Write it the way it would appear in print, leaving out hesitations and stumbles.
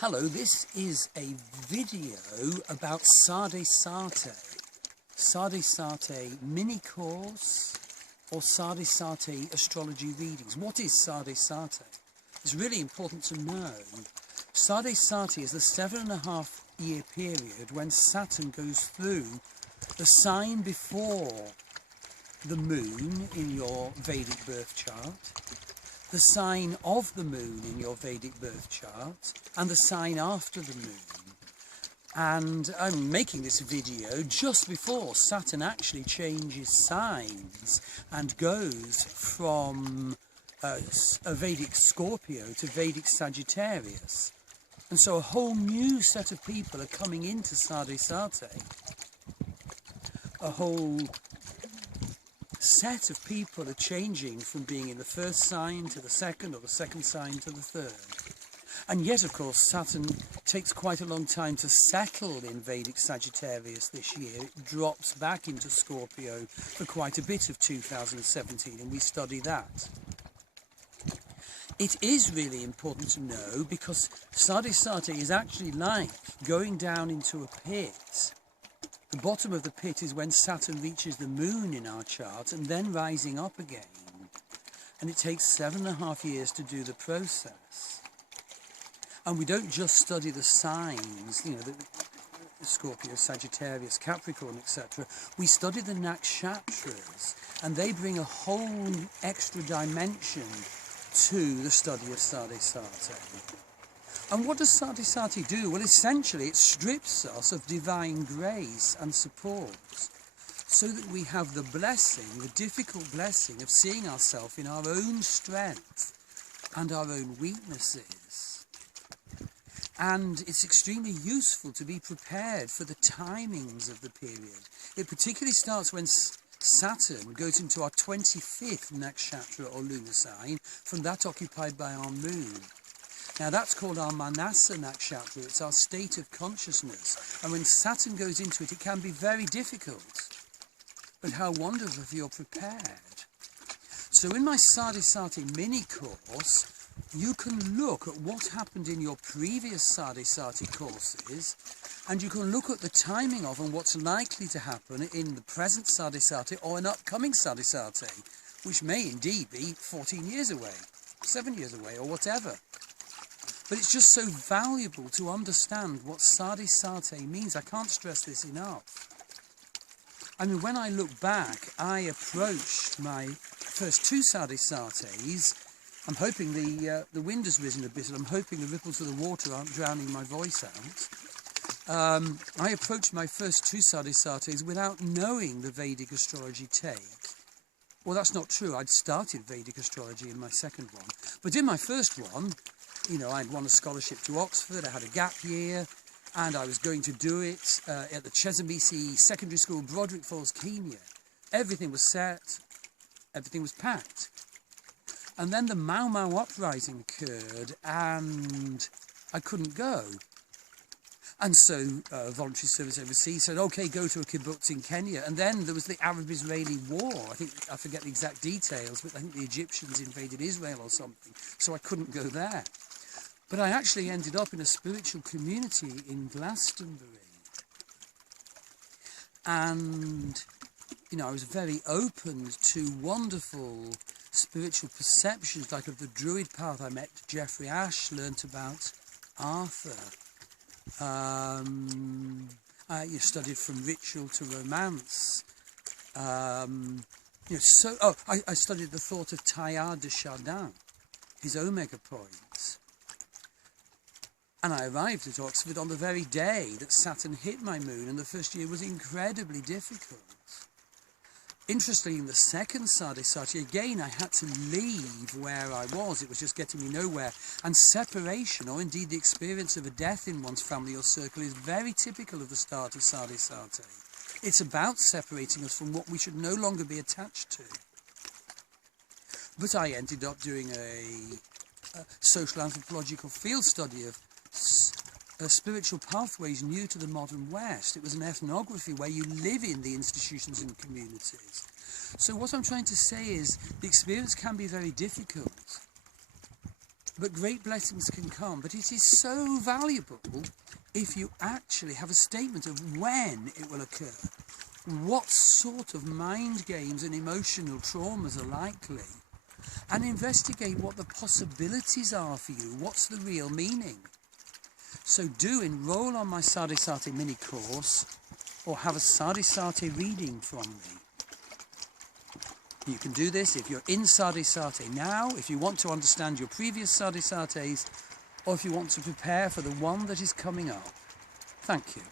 Hello, this is a video about Sade Sate. Sade Sate mini course or Sade Sate astrology readings. What is Sade Sate? It's really important to know. Sade Sate is the 7.5 year period when Saturn goes through the sign before the moon in your Vedic birth chart, the sign of the moon in your Vedic birth chart, and the sign after the moon. And I'm making this video just before Saturn actually changes signs and goes from a Vedic Scorpio to Vedic Sagittarius. And so a whole new set of people are coming into Sade Sate. A whole set of people are changing from being in the first sign to the second, or the second sign to the third. And yet, of course, Saturn takes quite a long time to settle in Vedic Sagittarius this year. It drops back into Scorpio for quite a bit of 2017, and we study that. It is really important to know because Sade Sate is actually like going down into a pit. The bottom of the pit is when Saturn reaches the moon in our chart and then rising up again. And it takes 7.5 years to do the process. And we don't just study the signs, you know, the Scorpio, Sagittarius, Capricorn, etc. We study the nakshatras, and they bring a whole extra dimension to the study of Sade Sate. And what does Sade Sate do? Well, essentially it strips us of divine grace and support so that we have the blessing, the difficult blessing of seeing ourselves in our own strength and our own weaknesses. And it's extremely useful to be prepared for the timings of the period. It particularly starts when Saturn goes into our 25th nakshatra or lunar sign, from that occupied by our moon. Now that's called our Manasa nakshatra, it's our state of consciousness. And when Saturn goes into it, it can be very difficult. But how wonderful if you're prepared. So in my Sade Sate mini course, you can look at what happened in your previous Sade Sate courses, and you can look at the timing of and what's likely to happen in the present Sade Sate or an upcoming Sade Sate, which may indeed be 14 years away, 7 years away, or whatever. But it's just so valuable to understand what Sade Sate means. I can't stress this enough. I mean, when I look back, I approached my first two Sade Sates. I'm hoping the wind has risen a bit, and I'm hoping the ripples of the water aren't drowning my voice out. I approached my first two Sade Sates without knowing the Vedic Astrology take. Well, that's not true. I'd started Vedic Astrology in my second one. But in my first one, you know, I'd won a scholarship to Oxford, I had a gap year, and I was going to do it at the Chesumisi Secondary School, Broderick Falls, Kenya. Everything was set, everything was packed. And then the Mau Mau uprising occurred, and I couldn't go. And so Voluntary Service Overseas said, OK, go to a kibbutz in Kenya. And then there was the Arab-Israeli war. I forget the exact details, but I think the Egyptians invaded Israel or something. So I couldn't go there. But I actually ended up in a spiritual community in Glastonbury. And, you know, I was very open to wonderful spiritual perceptions, like of the Druid path. I met Geoffrey Ash, learnt about Arthur. I studied from ritual to romance. I studied the thought of Teilhard de Chardin, his omega points. And I arrived at Oxford on the very day that Saturn hit my moon, and the first year was incredibly difficult. Interestingly, in the second Sade Sate, again, I had to leave where I was. It was just getting me nowhere. And separation, or indeed the experience of a death in one's family or circle, is very typical of the start of Sade Sate. It's about separating us from what we should no longer be attached to. But I ended up doing a social anthropological field study of spiritual pathways new to the modern West. It was an ethnography where you live in the institutions and communities. So what I'm trying to say is the experience can be very difficult. but great blessings can come. But it is so valuable if you actually have a statement of when it will occur, what sort of mind games and emotional traumas are likely, and investigate what the possibilities are for you, what's the real meaning. So do enroll on my Sade Sate mini course, or have a Sade Sate reading from me. You can do this if you're in Sade Sate now, if you want to understand your previous Sade Sates, or if you want to prepare for the one that is coming up. Thank you.